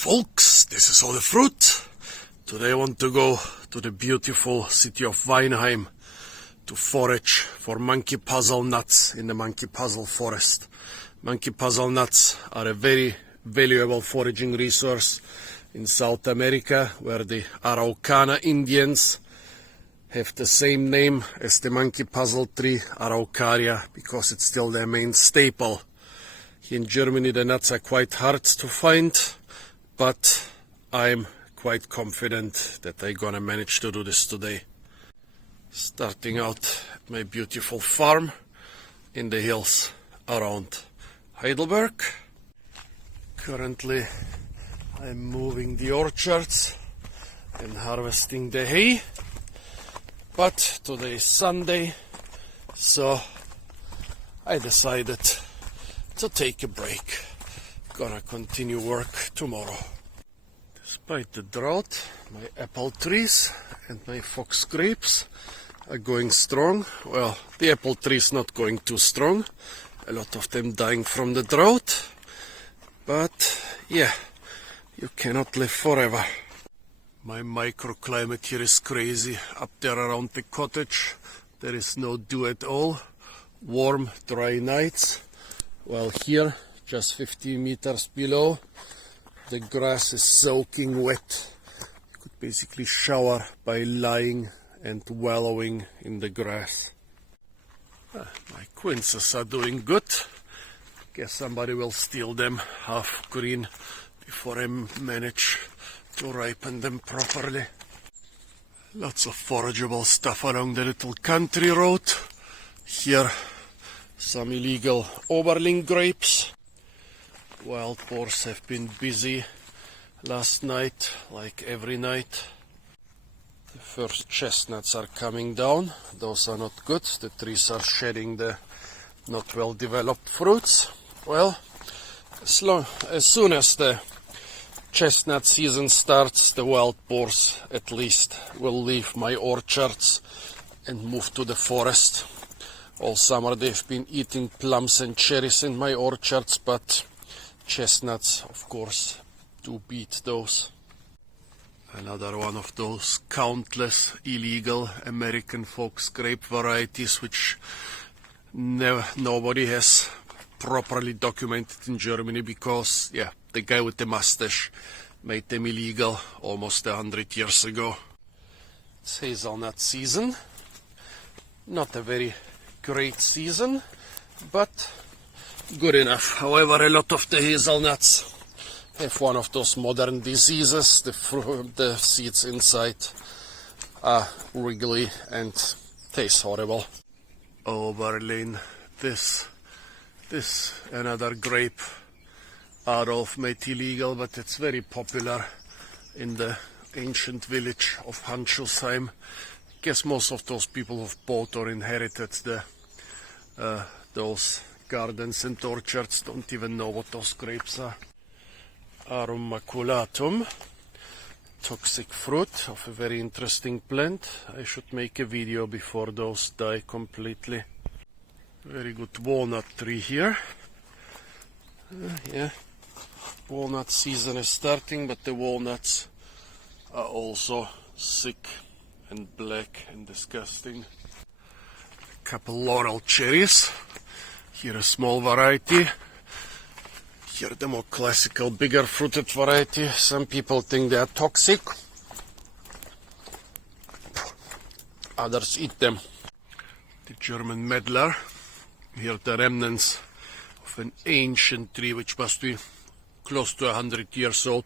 folks, this is all the fruit. Today I want to go to the beautiful city of Weinheim to forage for monkey puzzle nuts in the monkey puzzle forest. Monkey puzzle nuts are a very valuable foraging resource in South America, where the Araucaria Indians have the same name as the monkey puzzle tree, Araucaria, because it's still their main staple. Here in Germany the nuts are quite hard to find, but I'm quite confident that I'm gonna manage to do this today. Starting out at my beautiful farm in the hills around Heidelberg. Currently I'm moving the orchards and harvesting the hay, but today is Sunday, so I decided to take a break. Gonna continue work tomorrow. Despite the drought, my apple trees and my fox grapes are going strong. Well, the apple tree is not going too strong. A lot of them dying from the drought. But yeah, you cannot live forever. My microclimate here is crazy. Up there around the cottage, there is no dew at all. Warm, dry nights. Well, here, just 50 meters below, the grass is soaking wet. You could basically shower by lying and wallowing in the grass. My quinces are doing good. Guess somebody will steal them half green before I manage to ripen them properly. Lots of forageable stuff along the little country road. Here, some illegal Oberling grapes. Wild boars have been busy last night, like every night. The first chestnuts are coming down. Those are not good. The trees are shedding the not well developed fruits. Well, as soon as the chestnut season starts, the wild boars at least will leave my orchards and move to the forest. All summer they've been eating plums and cherries in my orchards, but chestnuts, of course, do beat those. Another one of those countless illegal American fox grape varieties which nobody has properly documented in Germany because, yeah, the guy with the mustache made them illegal almost 100 years ago. It's hazelnut season. Not a very great season, but good enough. However, a lot of the hazelnuts have one of those modern diseases. The seeds inside are wriggly and taste horrible. Oberlin, this another grape Adolf made illegal, but it's very popular in the ancient village of Handschussheim. I guess most of those people who've bought or inherited those gardens and orchards don't even know what those grapes are. Arum maculatum, toxic fruit of a very interesting plant. I should make a video before those die completely. Very good walnut tree here. Yeah, walnut season is starting, but the walnuts are also sick and black and disgusting. A couple laurel cherries. Here a small variety. Here the more classical, bigger fruited variety. Some people think they are toxic. Others eat them. The German medlar. Here the remnants of an ancient tree which must be close to 100 years old.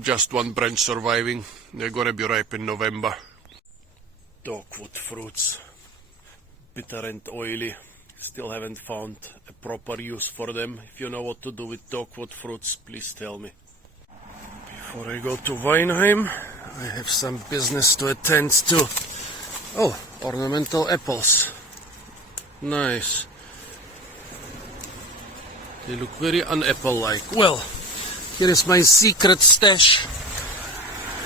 Just one branch surviving. They're gonna be ripe in November. Dogwood fruits. Bitter and oily. Still haven't found a proper use for them. If you know what to do with dogwood fruits, please tell me. Before I go to Weinheim, I have some business to attend to. Oh, ornamental apples. Nice. They look very un-apple-like. Well, here is my secret stash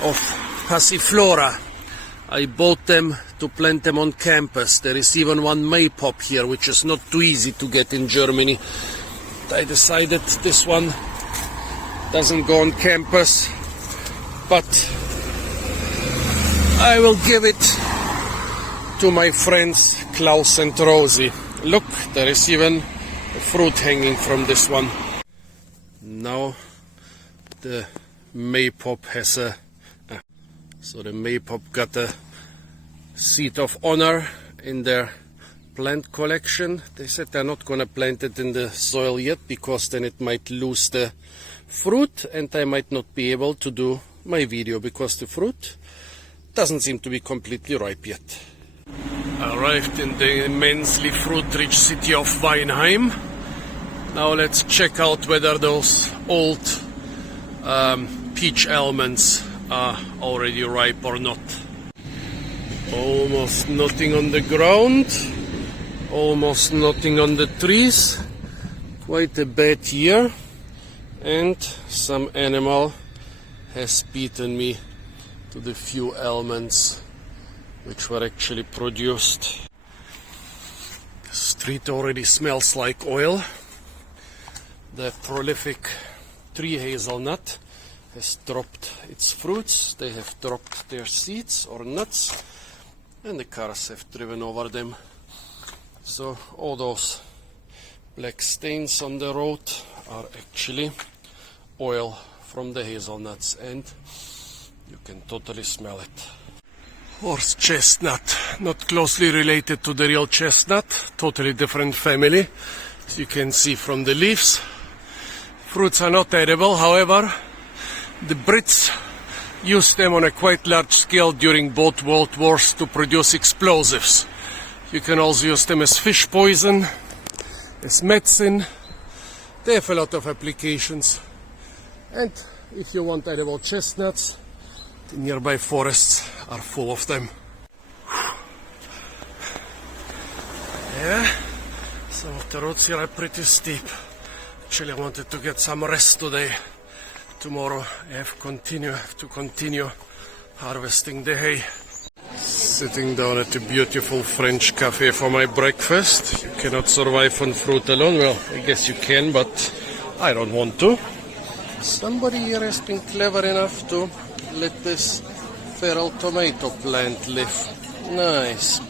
of passiflora. I bought them to plant them on campus. There is even one maypop here, which is not too easy to get in Germany. I decided this one doesn't go on campus, but I will give it to my friends Klaus and Rosie. Look, there is even fruit hanging from this one. Now the maypop has so the maypop got a seat of honor in their plant collection. They said they're not gonna plant it in the soil yet because then it might lose the fruit and I might not be able to do my video because the fruit doesn't seem to be completely ripe yet. Arrived in the immensely fruit-rich city of Weinheim. Now let's check out whether those old peach almonds are already ripe or not. Almost nothing on the ground, almost nothing on the trees. Quite a bad year, and some animal has beaten me to the few almonds which were actually produced. The street already smells like oil. The prolific tree hazelnut has dropped its fruits. They have dropped their seeds or nuts, and the cars have driven over them. So all those black stains on the road are actually oil from the hazelnuts, and you can totally smell it. Horse chestnut, not closely related to the real chestnut, totally different family, as you can see from the leaves. Fruits are not edible, however, the Brits used them on a quite large scale during both World Wars to produce explosives. You can also use them as fish poison, as medicine. They have a lot of applications. And if you want edible chestnuts, the nearby forests are full of them. Yeah, some of the roads here are pretty steep. Actually, I wanted to get some rest today. Tomorrow I have to continue harvesting the hay. Sitting down at a beautiful French cafe for my breakfast. You cannot survive on fruit alone. Well, I guess you can, but I don't want to. Somebody here has been clever enough to let this feral tomato plant live. Nice.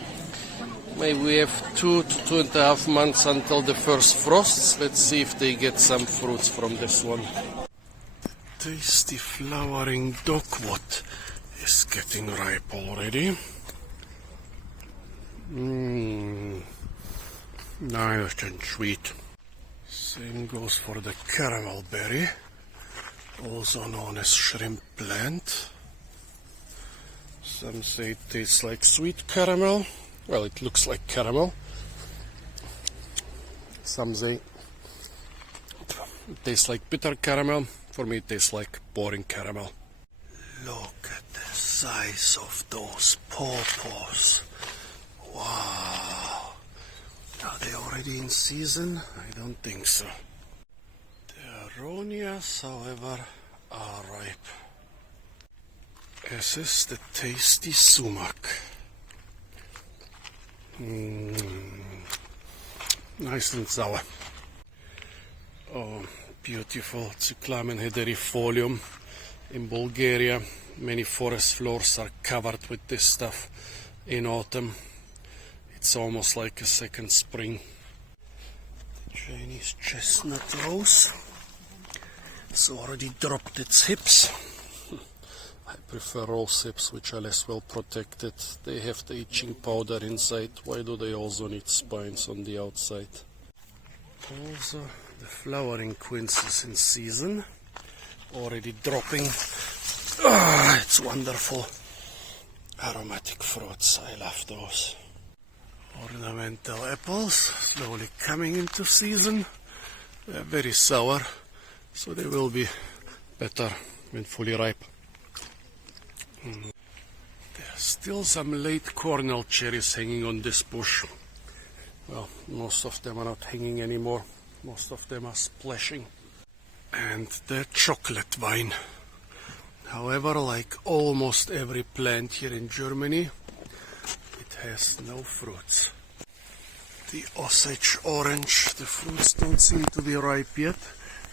Maybe we have 2 to 2.5 months until the first frosts. Let's see if they get some fruits from this one. The tasty flowering dogwood is getting ripe already. Nice and sweet. Same goes for the caramel berry, also known as shrimp plant. Some say it tastes like sweet caramel. Well, it looks like caramel. Some say it tastes like bitter caramel. For me, it tastes like boring caramel. Look at the size of those pawpaws. Wow. Are they already in season? I don't think so. The aronias, however, are ripe. As is the tasty sumac. Nice and sour. Oh, beautiful Cyclamen hederifolium. In Bulgaria, many forest floors are covered with this stuff in autumn. It's almost like a second spring. The Chinese chestnut rose has already dropped its hips. I prefer rose hips, which are less well protected. They have the itching powder inside. Why do they also need spines on the outside? Also, the flowering quince is in season, already dropping. It's wonderful. Aromatic fruits, I love those. Ornamental apples, slowly coming into season. They are very sour, so they will be better when fully ripe. There are still some late cornel cherries hanging on this bush. Well, most of them are not hanging anymore. Most of them are splashing. And the chocolate vine. However, like almost every plant here in Germany, it has no fruits. The Osage orange, the fruits don't seem to be ripe yet.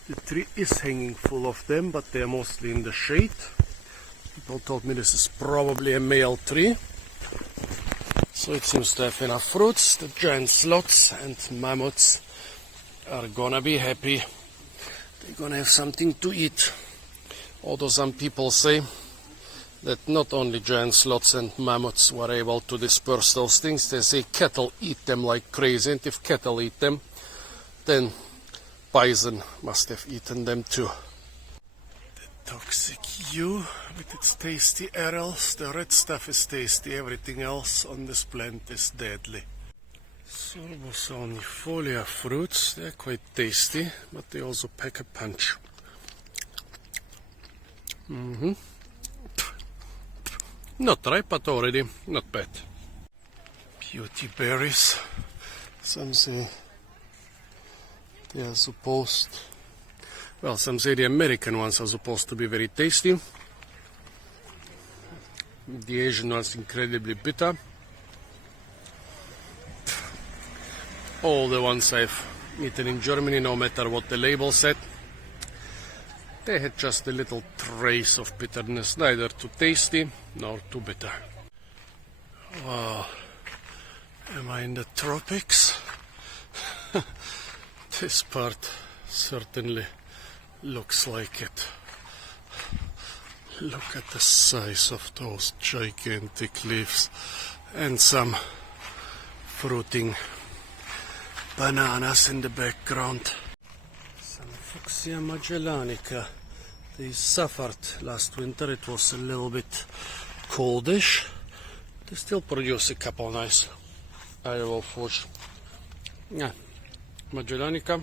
The tree is hanging full of them, but they're mostly in the shade. People told me this is probably a male tree. So it seems to have enough fruits. The giant sloths and mammoths are gonna be happy. They're gonna have something to eat. Although some people say that not only giant sloths and mammoths were able to disperse those things, they say cattle eat them like crazy, and if cattle eat them, then bison must have eaten them too. The toxic yew with its tasty arrows. The red stuff is tasty, everything else on this plant is deadly. Sorbosonifolia fruits, they're quite tasty, but they also pack a punch. Not ripe, but already not bad. Beauty berries. Some say they are supposed, well, some say the American ones are supposed to be very tasty. The Asian ones incredibly bitter. All the ones I've eaten in Germany, no matter what the label said, they had just a little trace of bitterness, neither too tasty nor too bitter. Wow, am I in the tropics? This part certainly looks like it. Look at the size of those gigantic leaves and some fruiting bananas in the background. Some Fuchsia magellanica. They suffered last winter. It was a little bit coldish. They still produce a couple nice edible fruits. Yeah, magellanica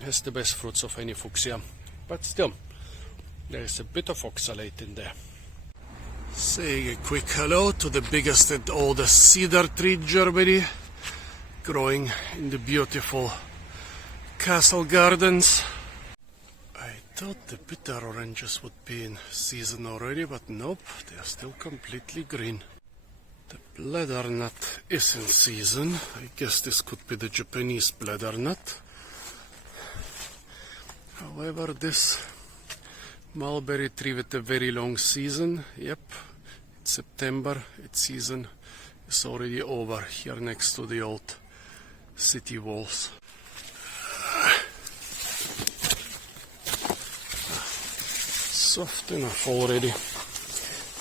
has the best fruits of any Fuchsia, but still, there is a bit of oxalate in there. Saying a quick hello to the biggest and oldest cedar tree in Germany, growing in the beautiful castle gardens. I thought the bitter oranges would be in season already, but nope, they are still completely green. The bladder nut is in season. I guess this could be the Japanese bladder nut. However, this mulberry tree with a very long season, yep, it's September, its season is already over here next to the old city walls. Soft enough already,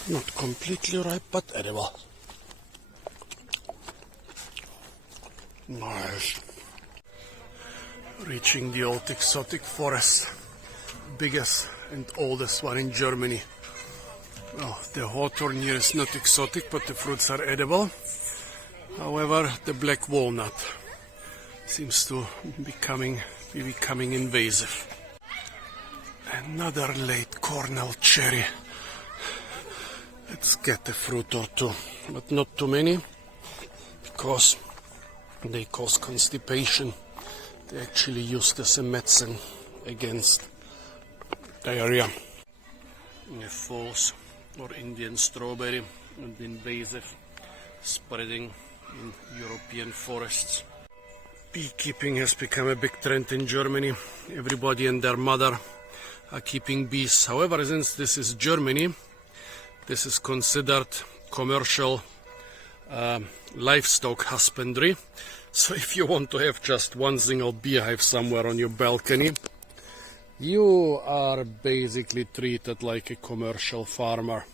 not completely ripe but edible. Nice. Reaching the old exotic forest, biggest and oldest one in Germany. Well, the hawthorn here is not exotic, but the fruits are edible. However, the black walnut seems to be becoming invasive. Another late Cornell cherry. Let's get a fruit or two, but not too many, because they cause constipation. They actually use this as a medicine against diarrhea. The false or Indian strawberry and invasive, spreading in European forests. Beekeeping has become a big trend in Germany. Everybody and their mother are keeping bees. However, since this is Germany, this is considered commercial livestock husbandry. So if you want to have just one single beehive somewhere on your balcony, you are basically treated like a commercial farmer.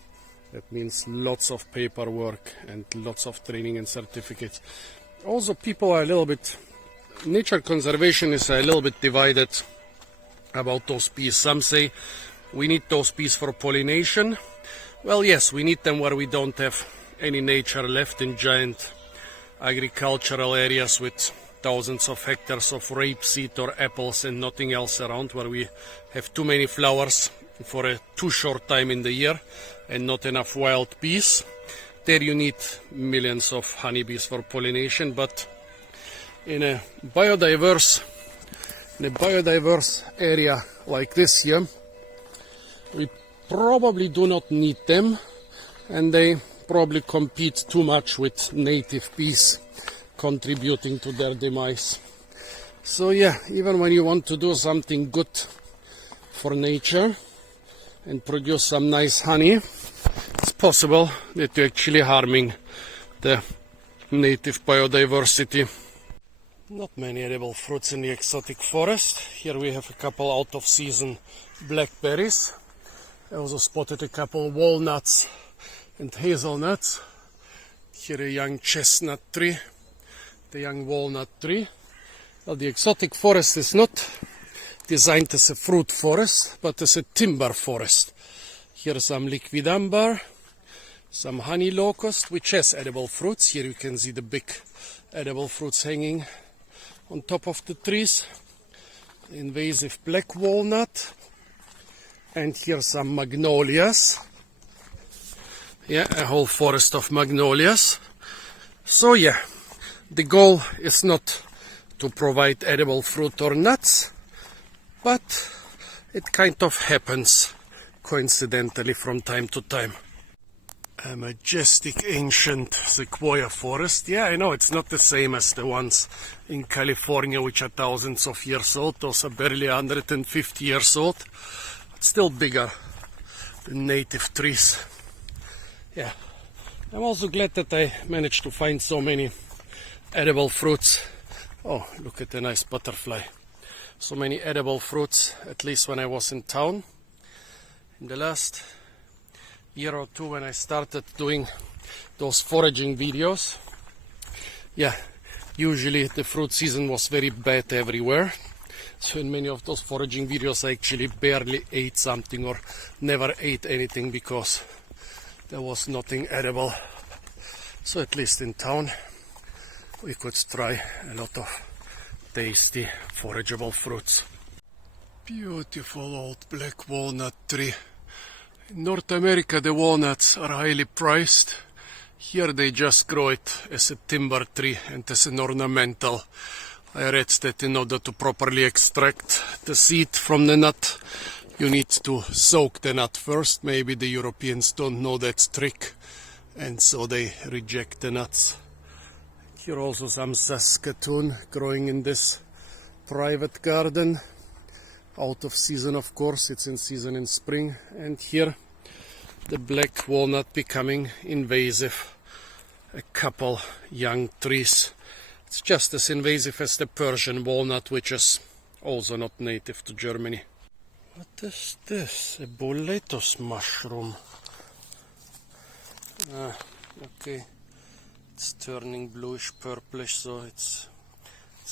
That means lots of paperwork and lots of training and certificates. Also, people are a little bit, nature conservation is a little bit divided about those bees. Some say we need those bees for pollination. Well, yes, we need them where we don't have any nature left in giant agricultural areas with thousands of hectares of rapeseed or apples and nothing else around, where we have too many flowers for a too short time in the year and not enough wild bees. There you need millions of honeybees for pollination, but in a biodiverse area like this here, we probably do not need them, and they probably compete too much with native bees, contributing to their demise. So yeah, even when you want to do something good for nature and produce some nice honey, it's possible that you're actually harming the native biodiversity. Not many edible fruits in the exotic forest. Here we have a couple out of season blackberries. I also spotted a couple walnuts and hazelnuts. Here a young chestnut tree, the young walnut tree. Well, the exotic forest is not designed as a fruit forest, but as a timber forest. Here some liquidambar, some honey locust, which has edible fruits. Here you can see the big edible fruits hanging on top of the trees. Invasive black walnut. And here some magnolias. Yeah, a whole forest of magnolias. So yeah, the goal is not to provide edible fruit or nuts, but it kind of happens coincidentally from time to time. A majestic ancient sequoia forest. Yeah, I know it's not the same as the ones in California, which are thousands of years old. Those are barely 150 years old, but still bigger than native trees. Yeah, I'm also glad that I managed to find so many edible fruits. Oh, look at the nice butterfly. So many edible fruits, at least when I was in town. In the last year or two when I started doing those foraging videos, yeah, usually the fruit season was very bad everywhere. So in many of those foraging videos I actually barely ate something or never ate anything because there was nothing edible. So at least in town we could try a lot of tasty forageable fruits. Beautiful old black walnut tree. In North America the walnuts are highly prized. Here they just grow it as a timber tree and as an ornamental. I read that in order to properly extract the seed from the nut, you need to soak the nut first. Maybe the Europeans don't know that trick, and so they reject the nuts. Here also some Saskatoon growing in this private garden. Out of season, of course, it's in season in spring. And here the black walnut becoming invasive. A couple young trees. It's just as invasive as the Persian walnut, which is also not native to Germany. What is this? A boletus mushroom. Okay. It's turning bluish purplish, so it's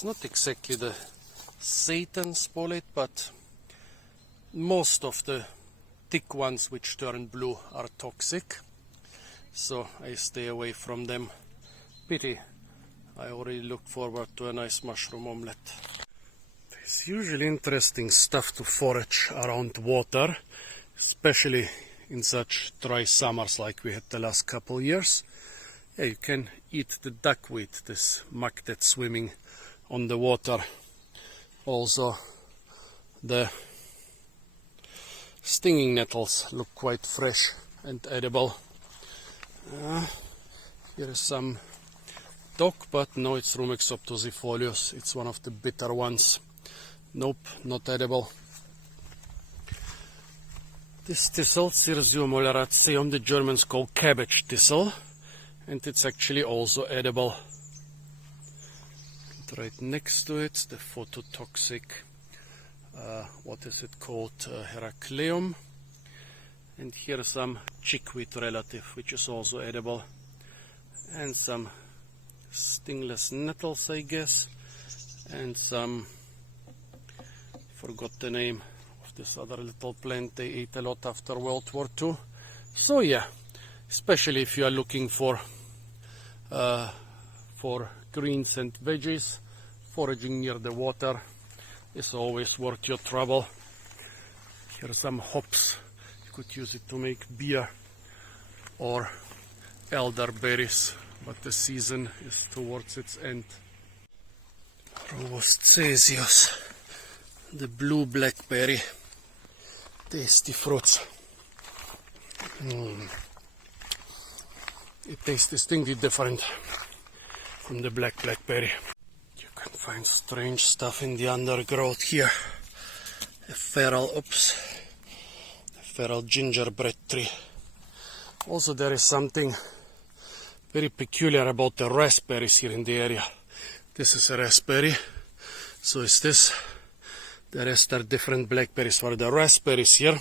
not exactly the Satan's bolete, but most of the thick ones which turn blue are toxic, so I stay away from them. Pity. I already look forward to a nice mushroom omelette. It's usually interesting stuff to forage around water, especially in such dry summers like we had the last couple years. Yeah, you can eat the duckweed, this muck that's swimming on the water. Also, the stinging nettles look quite fresh and edible. Here is some dock, but no, it's Rumex obtusifolius. It's one of the bitter ones. Nope, not edible. This thistle, Cirsium oleraceum, the Germans call cabbage thistle. And it's actually also edible. And right next to it, the phototoxic, what is it called, Heracleum. And here some chickweed relative, which is also edible. And some stingless nettles, I guess. And some, forgot the name of this other little plant they ate a lot after World War II. So yeah, especially if you are looking for greens and veggies, foraging near the water is always worth your trouble. Here are some hops. You could use it to make beer, or elderberries, but the season is towards its end. Robustesius, the blue blackberry, tasty fruits. It tastes distinctly different from the black blackberry. You can find strange stuff in the undergrowth here. A feral gingerbread tree. Also, there is something very peculiar about the raspberries here in the area. This is a raspberry, so is this. The rest are different blackberries. For the raspberries here,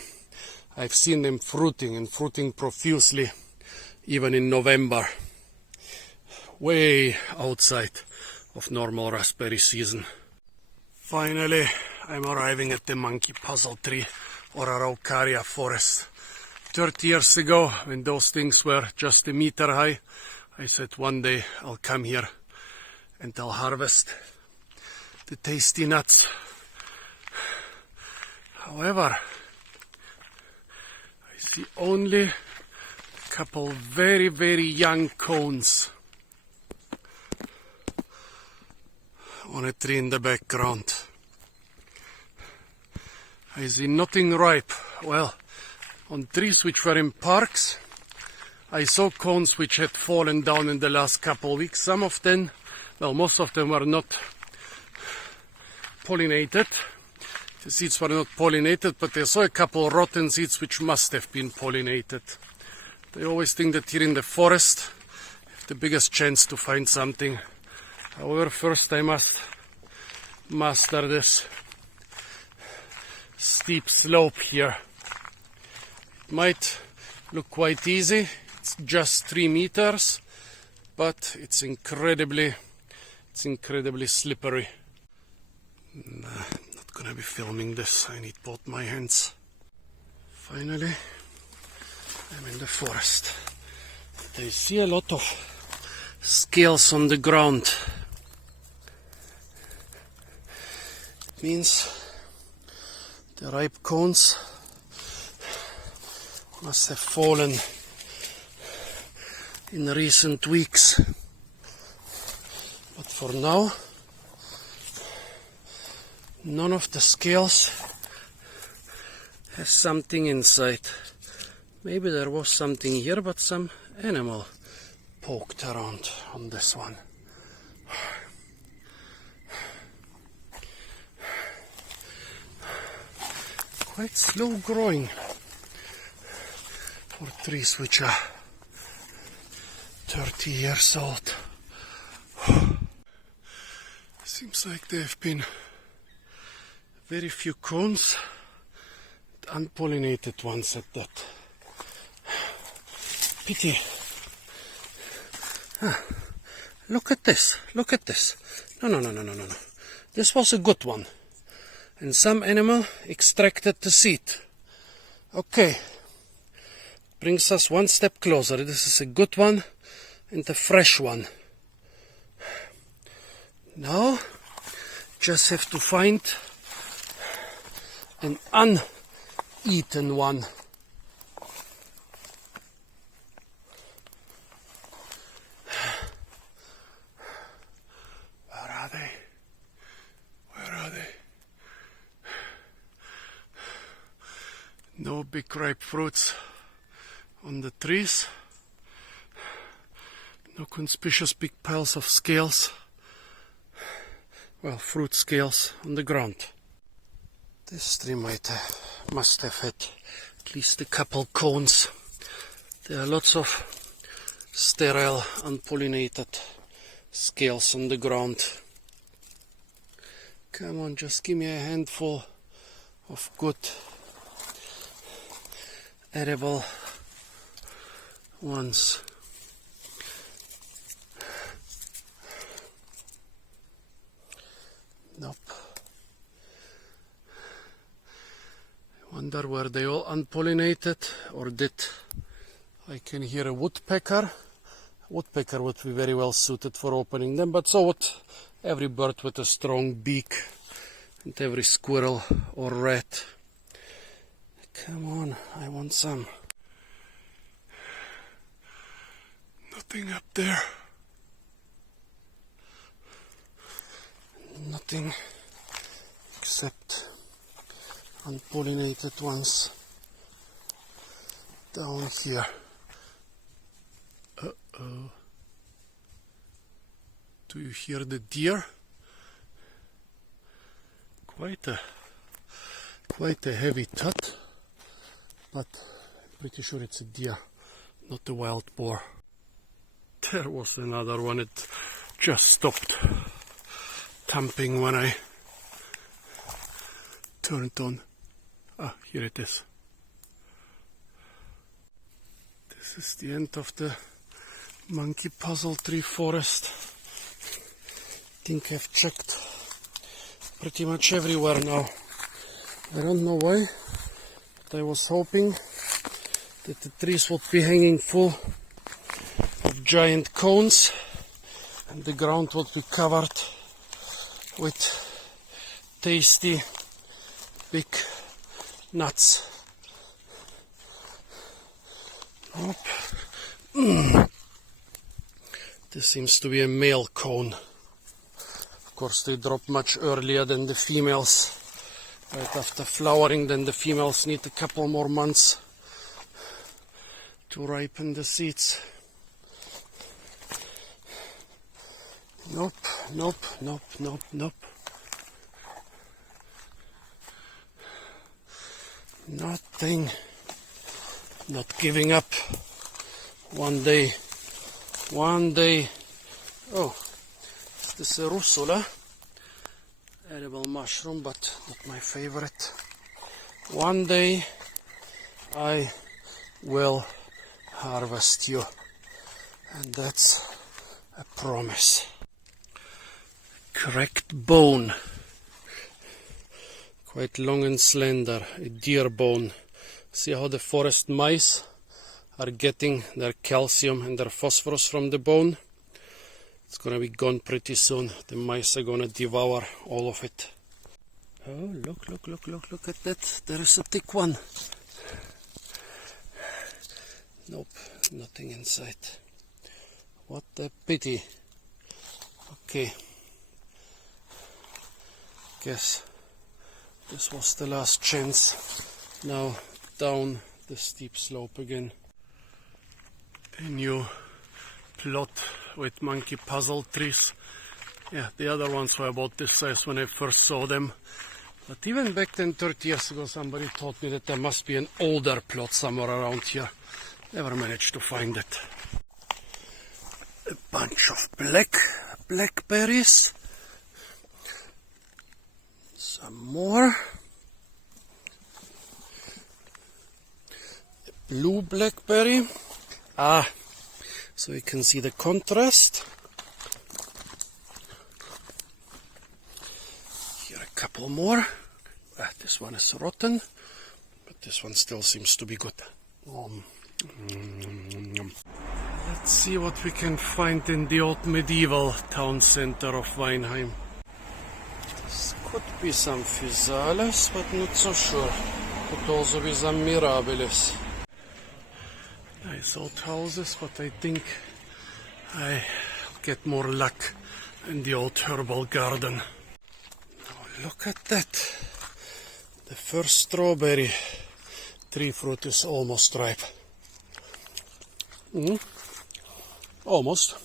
I've seen them fruiting profusely, even in November, way outside of normal raspberry season. Finally, I'm arriving at the monkey puzzle tree, or Araucaria forest. 30 years ago, when those things were just a meter high, I said one day I'll come here and I'll harvest the tasty nuts. However, I see only a couple very, very young cones on a tree in the background. I see nothing ripe. Well, on trees which were in parks, I saw cones which had fallen down in the last couple of weeks. Some of them, well, most of them were not pollinated. The seeds were not pollinated, but I saw a couple of rotten seeds which must have been pollinated. I always think that here in the forest, I have the biggest chance to find something. However, first I must master this steep slope here. It might look quite easy. It's just 3 meters, but it's incredibly slippery. Nah, not gonna be filming this. I need both my hands. Finally, I'm in the forest. I see a lot of scales on the ground. It means the ripe cones must have fallen in recent weeks. But for now, none of the scales has something inside. Maybe there was something here, but some animal poked around on this one. Quite slow growing for trees which are 30 years old. Seems like there have been very few cones, unpollinated ones at that. Pity. Look at this, look at this. No. This was a good one. And some animal extracted the seed. Okay. Brings us one step closer. This is a good one and a fresh one. Now, just have to find an uneaten one. Where are they? Where are they? No big ripe fruits on the trees. No conspicuous big piles of scales. Well, fruit scales on the ground. This tree must have had at least a couple cones. There are lots of sterile, unpollinated scales on the ground. Come on, just give me a handful of good, edible ones. Nope. I wonder were they all unpollinated, or did I can hear a woodpecker. Woodpecker would be very well suited for opening them, but so would every bird with a strong beak and every squirrel or rat. Come on, I want some. Nothing up there. Nothing except unpollinated ones down here. Uh-oh. Do you hear the deer? Quite a heavy tut, but I'm pretty sure it's a deer, not a wild boar. There was another one. It just stopped thumping when I turned on. Ah, here it is. This is the end of the monkey puzzle tree forest. I think I've checked pretty much everywhere now. I don't know why, but I was hoping that the trees would be hanging full of giant cones and the ground would be covered with tasty big nuts. Nope. This seems to be a male cone. Of course, they drop much earlier than the females. Right after flowering, then the females need a couple more months to ripen the seeds. Nope, nope, nope, nope, nope. Nothing. Not giving up. One day. Oh, is this a russula? Edible mushroom, but not my favorite. One day I will harvest you, and that's a promise. Cracked bone, quite long and slender, a deer bone. See how the forest mice are getting their calcium and their phosphorus from the bone? It's gonna be gone pretty soon. The mice are gonna devour all of it. Oh, look at that. There is a thick one. Nope, nothing inside. What a pity. Okay. Guess this was the last chance. Now down the steep slope again. A new plot with monkey puzzle trees. Yeah, the other ones were about this size when I first saw them. But even back then, 30 years ago, somebody told me that there must be an older plot somewhere around here. Never managed to find it. A bunch of blackberries. Some more. A blue blackberry. Ah, so you can see the contrast. Here a couple more. This one is rotten, but this one still seems to be good. Let's see what we can find in the old medieval town center of Weinheim. This could be some physales, but not so sure. Could also be some mirabilis. Nice old houses, but I think I'll get more luck in the old herbal garden. Now look at that. The first strawberry tree fruit is almost ripe. Almost,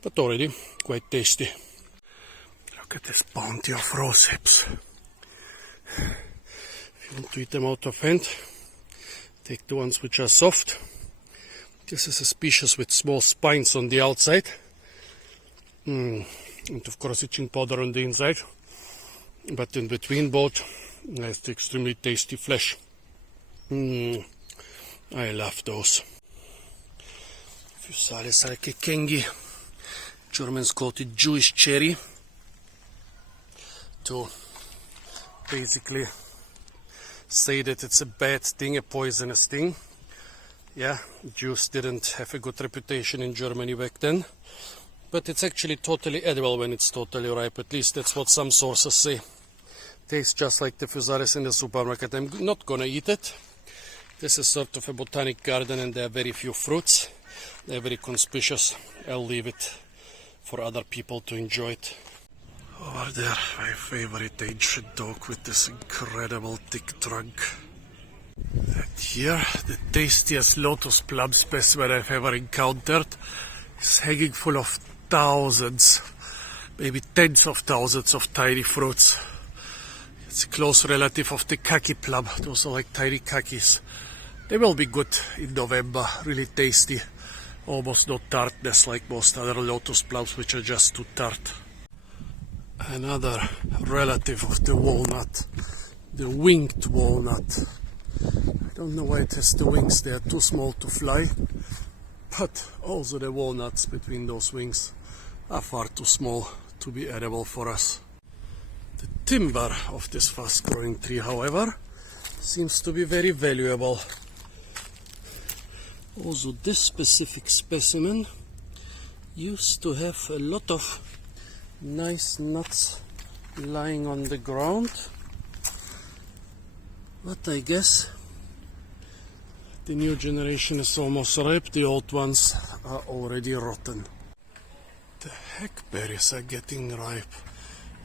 but already quite tasty. Look at this bounty of rose hips. If you want to eat them out of hand, take the ones which are soft. This is a species with small spines on the outside. And of course itching powder on the inside. But in between both, has the extremely tasty flesh. I love those. Physales alkekengi. Germans call it Jewish cherry. To basically say that it's a bad thing, a poisonous thing. Yeah, Jews didn't have a good reputation in Germany back then. But it's actually totally edible when it's totally ripe. At least that's what some sources say. Tastes just like the physales in the supermarket. I'm not gonna eat it. This is sort of a botanic garden and there are very few fruits. They're very conspicuous. I'll leave it for other people to enjoy it. Over there, my favorite ancient dog with this incredible thick trunk. And here, the tastiest lotus plum specimen I've ever encountered is hanging full of thousands, maybe tens of thousands of tiny fruits. It's a close relative of the kaki plum. Those are like tiny kakis. They will be good in November, really tasty. Almost no tartness like most other lotus plums, which are just too tart. Another relative of the walnut, the winged walnut. I don't know why it has the wings, they are too small to fly, but also the walnuts between those wings are far too small to be edible for us. The timber of this fast-growing tree, however, seems to be very valuable. Also, this specific specimen used to have a lot of nice nuts lying on the ground, but I guess the new generation is almost ripe, the old ones are already rotten. The hackberries are getting ripe.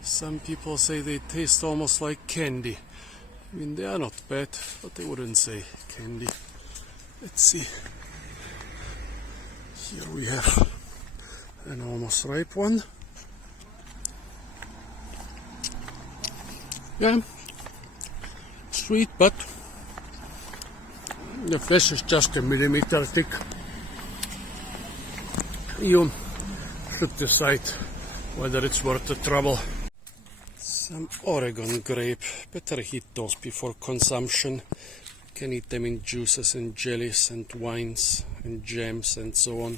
Some people say they taste almost like candy. I mean, they are not bad, but I wouldn't say candy. Let's see. Here we have an almost ripe one. Yeah, sweet, but the flesh is just a millimeter thick. You should decide whether it's worth the trouble. Some Oregon grape. Better heat those before consumption. You can eat them in juices and jellies and wines and jams and so on.